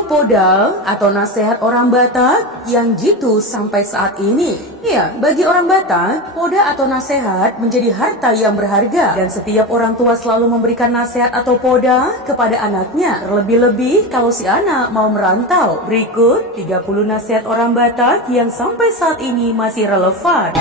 itu poda atau nasihat orang Batak yang jitu sampai saat ini. Ya, bagi orang Batak, poda atau nasihat menjadi harta yang berharga dan setiap orang tua selalu memberikan nasihat atau poda kepada anaknya. Terlebih-lebih kalau si anak mau merantau. Berikut 30 nasihat orang Batak yang sampai saat ini masih relevan.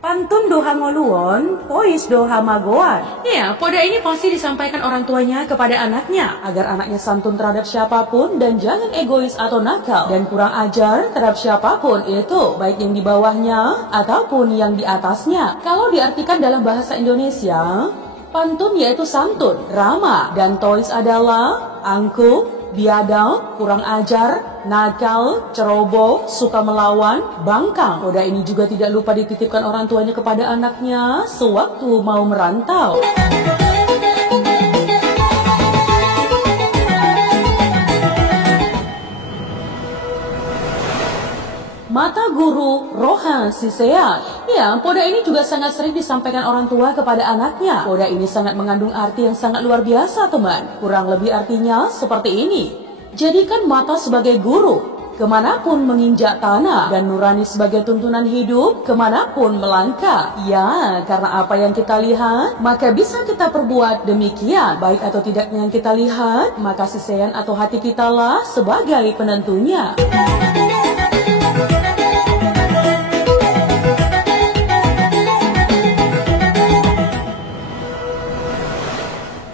Pantun doha ngoluon, pois doha magoan. Ya, poda ini pasti disampaikan orang tuanya kepada anaknya agar anaknya santun terhadap siapapun dan jangan egois atau nakal dan kurang ajar terhadap siapapun itu, baik yang di bawahnya ataupun yang di atasnya. Kalau diartikan dalam bahasa Indonesia, pantun yaitu santun, ramah, dan tois adalah angkuh, biadab, kurang ajar, nakal, ceroboh, suka melawan, bangkang. Poda ini juga tidak lupa dititipkan orang tuanya kepada anaknya sewaktu mau merantau. Mata guru, roha sisean. Ya, poda ini juga sangat sering disampaikan orang tua kepada anaknya. Poda ini sangat mengandung arti yang sangat luar biasa, teman. Kurang lebih artinya seperti ini. Jadikan mata sebagai guru, kemanapun menginjak tanah, dan nurani sebagai tuntunan hidup, kemanapun melangkah. Ya, karena apa yang kita lihat, maka bisa kita perbuat demikian. Baik atau tidaknya yang kita lihat, maka sisean atau hati kita lah sebagai penentunya.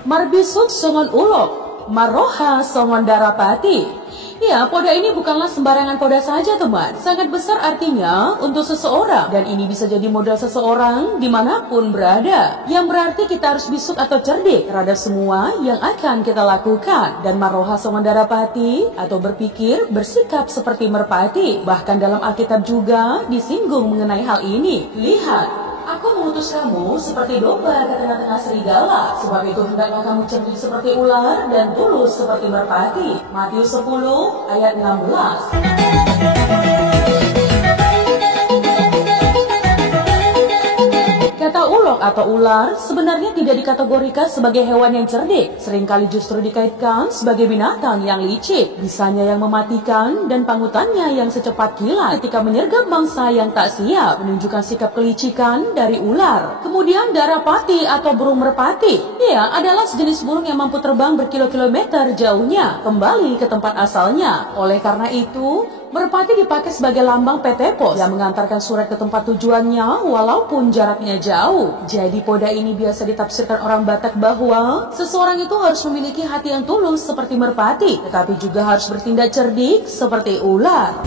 Marbisuk songon ulok, maroha songon darapati. Ya, poda ini bukanlah sembarangan poda saja, teman. Sangat besar artinya untuk seseorang, dan ini bisa jadi modal seseorang dimanapun berada. Yang berarti kita harus bisuk atau cerdik terhadap semua yang akan kita lakukan. Dan maroha songon darapati atau berpikir, bersikap seperti merpati. Bahkan dalam Alkitab juga disinggung mengenai hal ini. Lihat, aku mengutus kamu seperti domba ke tengah-tengah serigala. Sebab itu hendaklah kamu cerdik seperti ular dan tulus seperti merpati. Matius 10 ayat 16. Kata ulok atau ular sebenarnya tidak dikategorikan sebagai hewan yang cerdik. Seringkali justru dikaitkan sebagai binatang yang licik, bisanya yang mematikan, dan pangutannya yang secepat kilat ketika menyergap bangsa yang tak siap, menunjukkan sikap kelicikan dari ular. Kemudian darapati atau burung merpati, ia adalah sejenis burung yang mampu terbang berkilo-kilometer jauhnya, kembali ke tempat asalnya. Oleh karena itu, merpati dipakai sebagai lambang PT Pos yang mengantarkan surat ke tempat tujuannya walaupun jaraknya jauh. Jadi poda ini biasa ditafsirkan orang Batak bahwa seseorang itu harus memiliki hati yang tulus seperti merpati, tetapi juga harus bertindak cerdik seperti ular.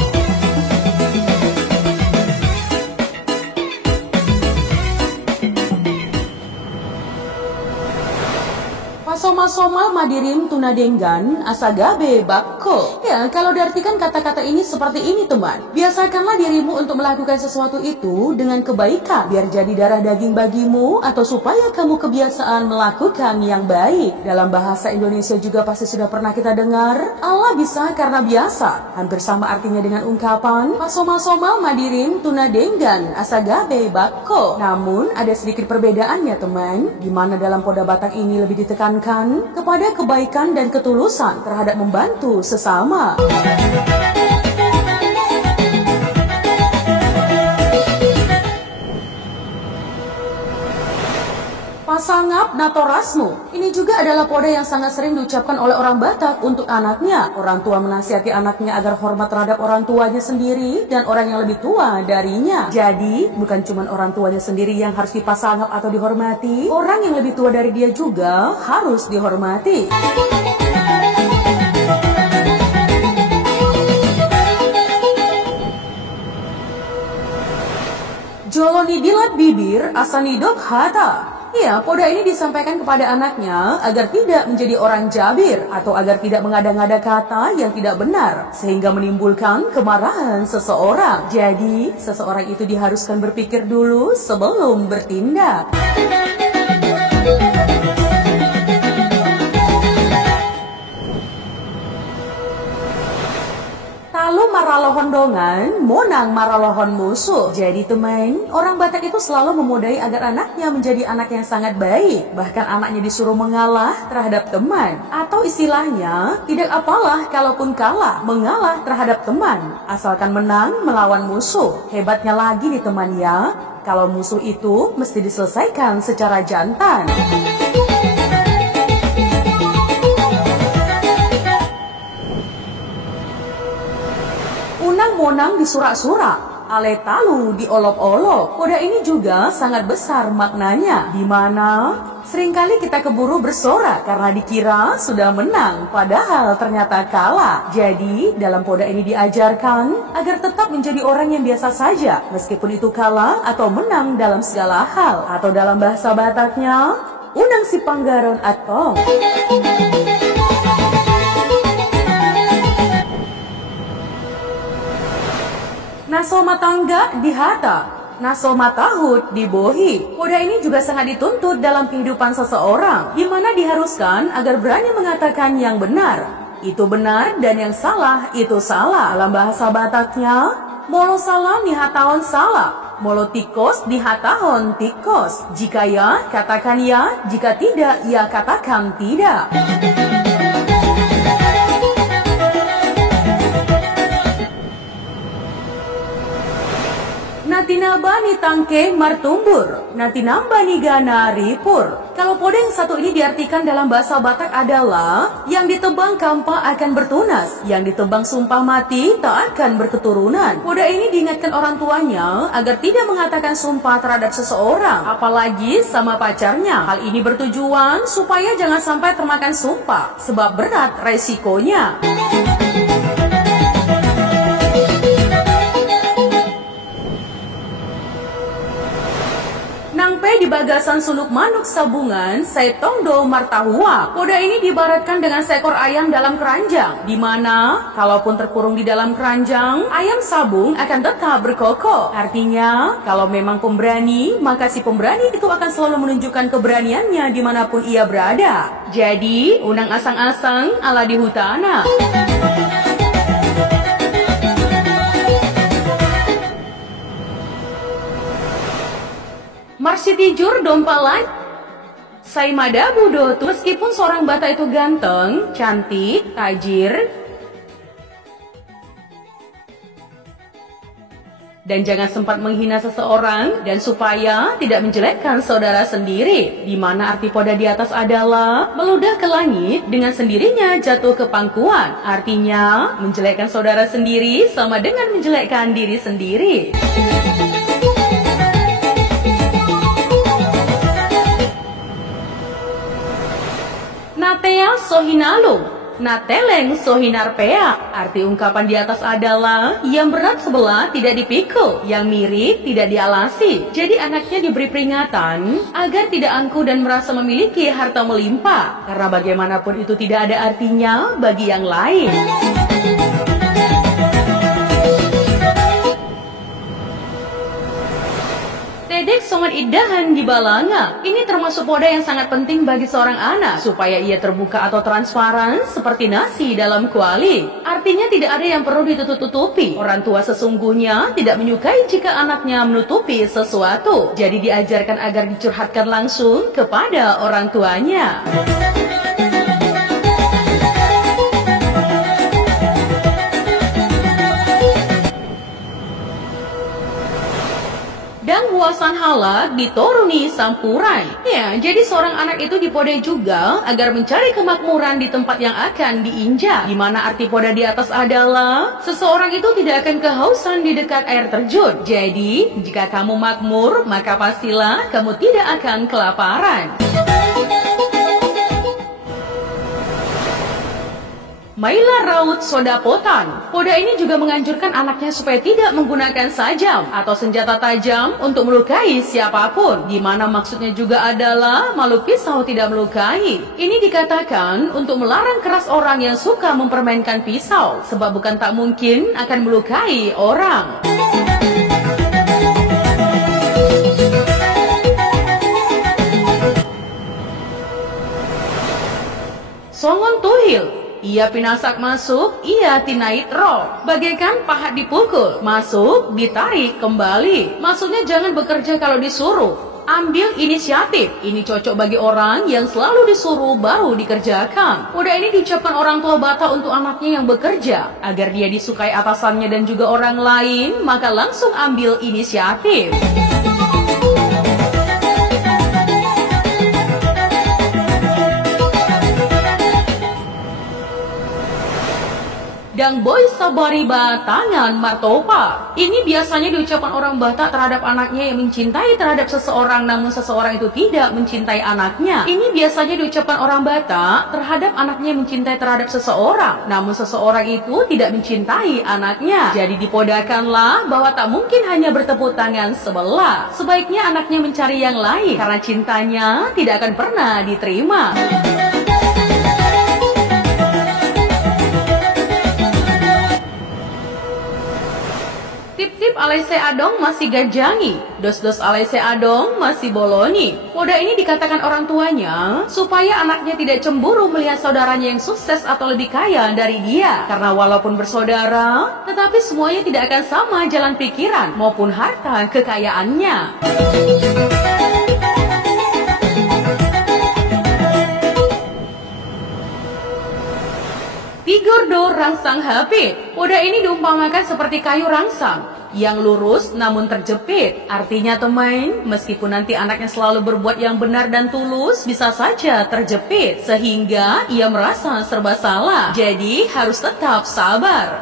Soma-soma madirim tunadenggan asagabe bakko. Ya, kalau diartikan kata-kata ini seperti ini, teman. Biasakanlah dirimu untuk melakukan sesuatu itu dengan kebaikan, biar jadi darah daging bagimu atau supaya kamu kebiasaan melakukan yang baik. Dalam bahasa Indonesia juga pasti sudah pernah kita dengar, Allah bisa karena biasa. Hampir sama artinya dengan ungkapan pasoma-soma madirim tunadenggan asagabe bakko. Namun ada sedikit perbedaannya, teman, di mana dalam poda Batak ini lebih ditekankan kepada kebaikan dan ketulusan terhadap membantu sesama. Pasangap natorasmu. Ini juga adalah poda yang sangat sering diucapkan oleh orang Batak untuk anaknya. Orang tua menasihati anaknya agar hormat terhadap orang tuanya sendiri dan orang yang lebih tua darinya. Jadi, bukan cuma orang tuanya sendiri yang harus dipasangap atau dihormati, orang yang lebih tua dari dia juga harus dihormati. Joloni dilat bibir, asanidok hata. Ya, poda ini disampaikan kepada anaknya agar tidak menjadi orang jabir atau agar tidak mengada-ngada kata yang tidak benar sehingga menimbulkan kemarahan seseorang. Jadi, seseorang itu diharuskan berpikir dulu sebelum bertindak. Selalu maralohon dongan, monang maralohon musuh. Jadi teman, orang Batak itu selalu memudai agar anaknya menjadi anak yang sangat baik. Bahkan anaknya disuruh mengalah terhadap teman. Atau istilahnya, tidak apalah kalaupun kalah, mengalah terhadap teman. Asalkan menang melawan musuh. Hebatnya lagi nih teman ya, kalau musuh itu mesti diselesaikan secara jantan. Unang monang disurak-surak, ale talu diolok-olok. Kode ini juga sangat besar maknanya, di mana seringkali kita keburu bersorak karena dikira sudah menang, padahal ternyata kalah. Jadi, dalam kode ini diajarkan agar tetap menjadi orang yang biasa saja, meskipun itu kalah atau menang dalam segala hal. Atau dalam bahasa Bataknya, unang si panggaron atong. Naso matangga dihata, naso matahut dibohi. Kode ini juga sangat dituntut dalam kehidupan seseorang, di mana diharuskan agar berani mengatakan yang benar itu benar dan yang salah itu salah. Dalam bahasa Bataknya, molo salah nihataon salah, molo tikos dihatahon tikos. Jika ya, katakan ya, jika tidak, ya katakan tidak. Natinaba ni tangke martumbur, natinamba ni gana ripur. Kalau kode yang satu ini diartikan dalam bahasa Batak adalah yang ditebang kampa akan bertunas, yang ditebang sumpah mati tak akan berketurunan. Kode ini diingatkan orang tuanya agar tidak mengatakan sumpah terhadap seseorang, apalagi sama pacarnya. Hal ini bertujuan supaya jangan sampai termakan sumpah, sebab berat resikonya. Nangpe di bagasan suluk manuk sabungan, setong do martahua. Kode ini diibaratkan dengan seekor ayam dalam keranjang, di mana kalaupun terkurung di dalam keranjang, ayam sabung akan tetap berkokok. Artinya, kalau memang pemberani, maka si pemberani itu akan selalu menunjukkan keberaniannya dimanapun ia berada. Jadi, unang asang-asang ala di hutana. Marsitijur dompalan Saimada Budo. Meskipun seorang Batak itu ganteng, cantik, tajir, dan jangan sempat menghina seseorang, dan supaya tidak menjelekkan saudara sendiri, di mana arti poda di atas adalah meludah ke langit dengan sendirinya jatuh ke pangkuan. Artinya menjelekkan saudara sendiri sama dengan menjelekkan diri sendiri. Natea sohinalung, nateleng sohinarpea. Arti ungkapan di atas adalah yang berat sebelah tidak dipikul, yang mirip tidak dialasi. Jadi anaknya diberi peringatan agar tidak angkuh dan merasa memiliki harta melimpah, karena bagaimanapun itu tidak ada artinya bagi yang lain. Tedek songan idahan di balanga. Ini termasuk poda yang sangat penting bagi seorang anak, supaya ia terbuka atau transparan seperti nasi dalam kuali. Artinya tidak ada yang perlu ditutup-tutupi. Orang tua sesungguhnya tidak menyukai jika anaknya menutupi sesuatu. Jadi diajarkan agar dicurhatkan langsung kepada orang tuanya. Dan buasan halak dituruni sampurai. Ya, jadi seorang anak itu dipodai juga agar mencari kemakmuran di tempat yang akan diinjak. Di mana arti poda di atas adalah seseorang itu tidak akan kehausan di dekat air terjun. Jadi, jika kamu makmur, maka pastilah kamu tidak akan kelaparan. Maila raut sodapotan. Poda ini juga menganjurkan anaknya supaya tidak menggunakan sajam atau senjata tajam untuk melukai siapapun. Di mana maksudnya juga adalah malu pisau tidak melukai. Ini dikatakan untuk melarang keras orang yang suka mempermainkan pisau, sebab bukan tak mungkin akan melukai orang. Songon tuhil. Ia pinasak masuk, ia tinait roh. Bagaikan pahat dipukul, masuk, ditarik, kembali. Maksudnya jangan bekerja kalau disuruh. Ambil inisiatif. Ini cocok bagi orang yang selalu disuruh baru dikerjakan. Poda ini diucapkan orang tua Batak untuk anaknya yang bekerja. Agar dia disukai atasannya dan juga orang lain, maka langsung ambil inisiatif. Dang boy sabariba tangan martopa. Ini biasanya diucapkan orang Batak terhadap anaknya yang mencintai terhadap seseorang namun seseorang itu tidak mencintai anaknya. Ini biasanya diucapkan orang Batak terhadap anaknya yang mencintai terhadap seseorang namun seseorang itu tidak mencintai anaknya. Jadi dipodakanlah bahwa tak mungkin hanya bertepuk tangan sebelah. Sebaiknya anaknya mencari yang lain karena cintanya tidak akan pernah diterima. Tip-tip alese adong masih gajangi, dos-dos alese adong masih boloni. Poda ini dikatakan orang tuanya supaya anaknya tidak cemburu melihat saudaranya yang sukses atau lebih kaya dari dia. Karena walaupun bersaudara, tetapi semuanya tidak akan sama jalan pikiran maupun harta kekayaannya. Tigordo rangsang HP. Poda ini diumpamakan seperti kayu rangsang yang lurus namun terjepit. Artinya teman, meskipun nanti anaknya selalu berbuat yang benar dan tulus, bisa saja terjepit sehingga ia merasa serba salah. Jadi harus tetap sabar.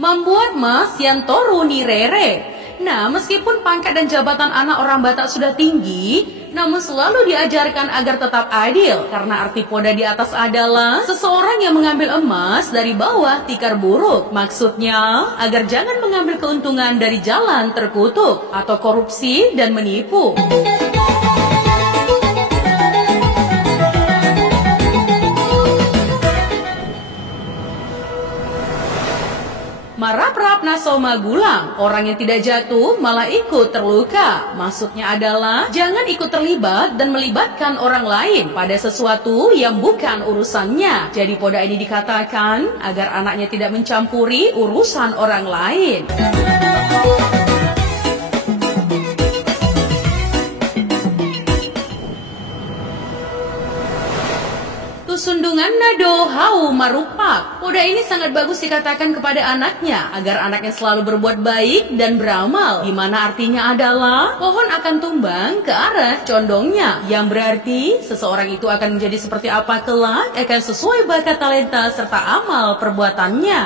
Membuat mas yang toru ni rere. Nah, meskipun pangkat dan jabatan anak orang Batak sudah tinggi, namun selalu diajarkan agar tetap adil. Karena arti poda di atas adalah seseorang yang mengambil emas dari bawah tikar buruk. Maksudnya, agar jangan mengambil keuntungan dari jalan terkutuk atau korupsi dan menipu. Maraprap nasoma gulang, orang yang tidak jatuh malah ikut terluka. Maksudnya adalah jangan ikut terlibat dan melibatkan orang lain pada sesuatu yang bukan urusannya. Jadi poda ini dikatakan agar anaknya tidak mencampuri urusan orang lain. Sundungan nado hau marupak. Poda ini sangat bagus dikatakan kepada anaknya agar anaknya selalu berbuat baik dan beramal, di mana artinya adalah pohon akan tumbang ke arah condongnya, yang berarti seseorang itu akan menjadi seperti apa kelak akan sesuai bakat talenta serta amal perbuatannya.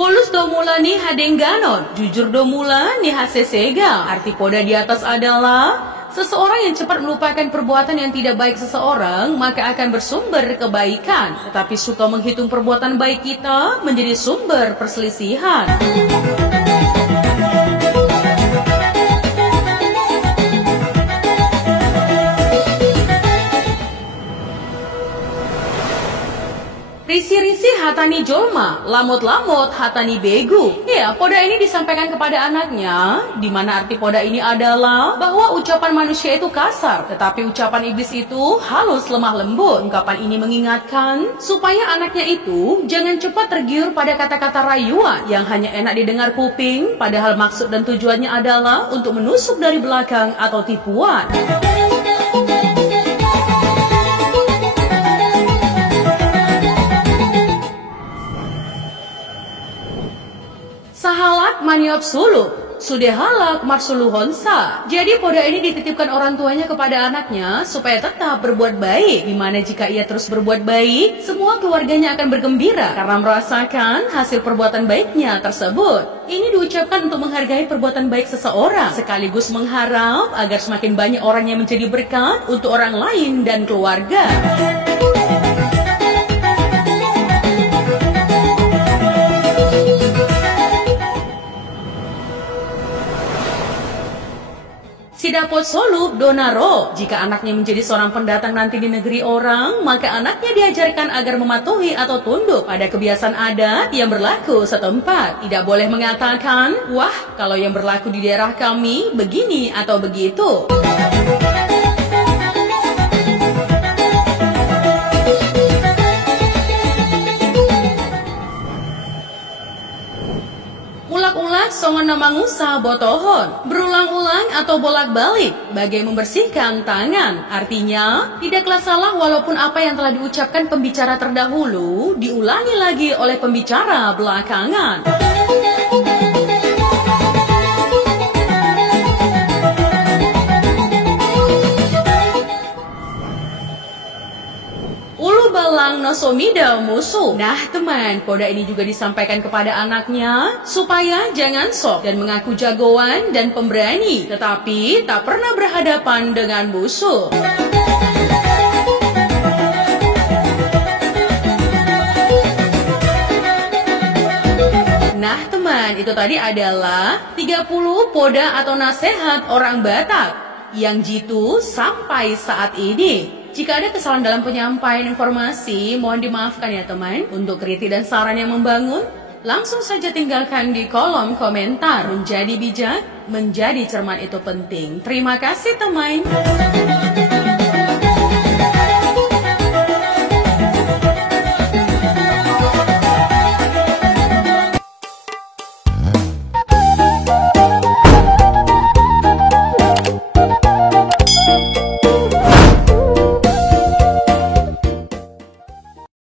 Bolus domula nih hadengganon, jujur domula nih hasesega. Arti poda di atas adalah seseorang yang cepat melupakan perbuatan yang tidak baik seseorang, maka akan bersumber kebaikan. Tetapi suka menghitung perbuatan baik kita menjadi sumber perselisihan. Risi-risi hatani jolma, lamot-lamot hatani begu. Ya, poda ini disampaikan kepada anaknya, di mana arti poda ini adalah bahwa ucapan manusia itu kasar, tetapi ucapan iblis itu halus lemah lembut. Ungkapan ini mengingatkan supaya anaknya itu jangan cepat tergiur pada kata-kata rayuan yang hanya enak didengar kuping, padahal maksud dan tujuannya adalah untuk menusuk dari belakang atau tipuan. Sahalak maniop sulu, sudehalak marsuluhonsa. Jadi poda ini dititipkan orang tuanya kepada anaknya supaya tetap berbuat baik. Dimana jika ia terus berbuat baik, semua keluarganya akan bergembira karena merasakan hasil perbuatan baiknya tersebut. Ini diucapkan untuk menghargai perbuatan baik seseorang, sekaligus mengharap agar semakin banyak orang yang menjadi berkat untuk orang lain dan keluarga. dapot solup donaro. Jika anaknya menjadi seorang pendatang nanti di negeri orang, maka anaknya diajarkan agar mematuhi atau tunduk pada kebiasaan adat yang berlaku setempat. Tidak boleh mengatakan, wah kalau yang berlaku di daerah kami begini atau begitu. Ulak-ulak songon nama ngusa botohon, berulang-ulang atau bolak-balik, bagai membersihkan tangan. Artinya, tidaklah salah walaupun apa yang telah diucapkan pembicara terdahulu diulangi lagi oleh pembicara belakangan. Ulu balang nosomida musuh. Nah teman, poda ini juga disampaikan kepada anaknya supaya jangan sok dan mengaku jagoan dan pemberani, tetapi tak pernah berhadapan dengan musuh. Nah teman, itu tadi adalah 30 poda atau nasihat orang Batak yang jitu sampai saat ini. Jika ada kesalahan dalam penyampaian informasi, mohon dimaafkan ya teman. Untuk kritik dan saran yang membangun, langsung saja tinggalkan di kolom komentar. Menjadi bijak, menjadi cermat itu penting. Terima kasih teman.